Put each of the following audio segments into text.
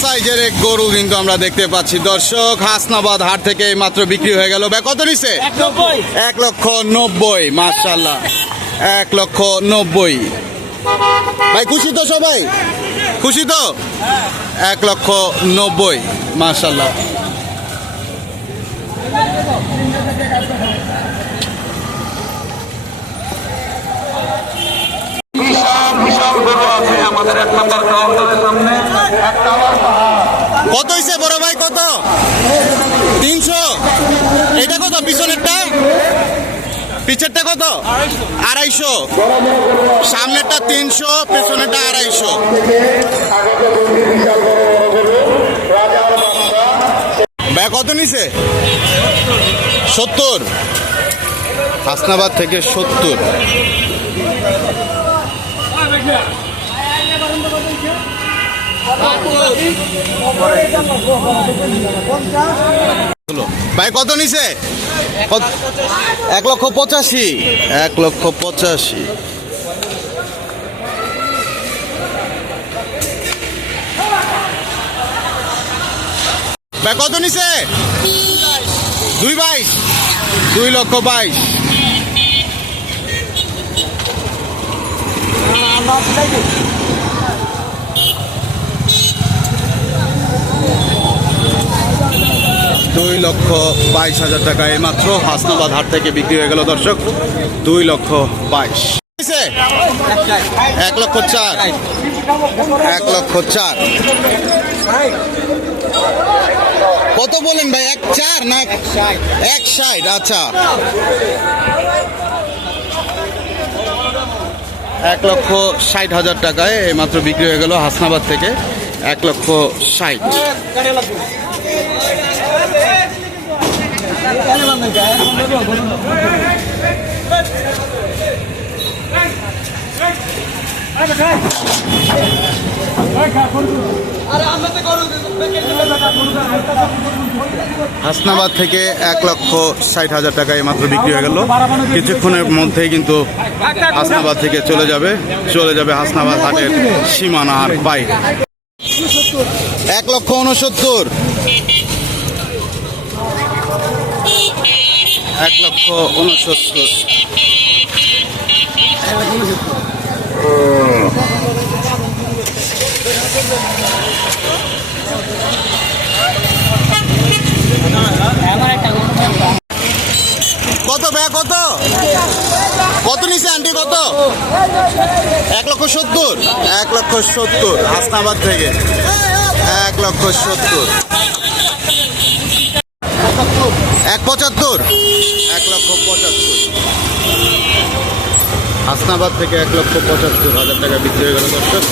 সাইজের এক গরু কিন্তু আমরা দেখতে পাচ্ছি দর্শক, হাসনাবাদ হাট থেকে মাত্র বিক্রি হয়ে গেল। ভাই কত নিছে? 1,90,000। মাশাআল্লাহ, 1,90,000। ভাই খুশি তো সবাই? খুশি তো? 1,90,000। মাশাআল্লাহ। কত হয়েছে বড় ভাই? কত? 300। এটা কত? পিছনেরটা? পিছেরটা কত? 250। সামনেরটা 300, পেছনেরটা 250। ভাই কত নিছে? 70। হাসনাবাদ থেকে 70। ভাই কত নিছে? 1,85,000। 1,85,000। ভাই কত নিছে? 2,22,000। 2,22,000। $2,22,000 টাকায় মাত্র হাসনাবাদ হাট থেকে বিক্রি হয়ে গেল দর্শক। 2,22,000। 1,04,000। 1,04,000। কত বলেন ভাই? 1,04,000 না 1,60,000? আচ্ছা, 1,60,000 টাকায় মাত্র বিক্রি হয়ে গেল হাসনাবাদ থেকে। 1,60,000। হাসনাবাদ থেকে 1,60,000 টাকায় মাত্র বিক্রি হয়ে গেল। কিছুক্ষণের মধ্যেই কিন্তু হাসনাবাদ থেকে চলে যাবে হাসনাবাদ হাটের সীমানার বাইরে। 1,69,000। 1,69,000। কত ভাই? কত কত নিছে আন্টি? কত? 1,70,000। 1,70,000 হাসনাবাদ থেকে। 1,70,000। 1,75,000। 1,75,000 হাসনাবাদ থেকে। 1,75,000 টাকা বিক্রি হয়ে গেল দর্শক।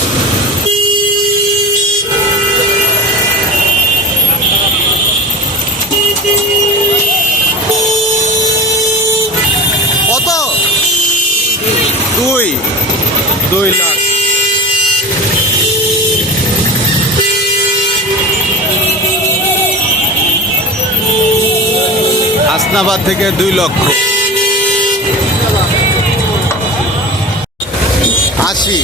কত? 2 লাখ। হাসনাবাদ থেকে 2 লক্ষ। 80।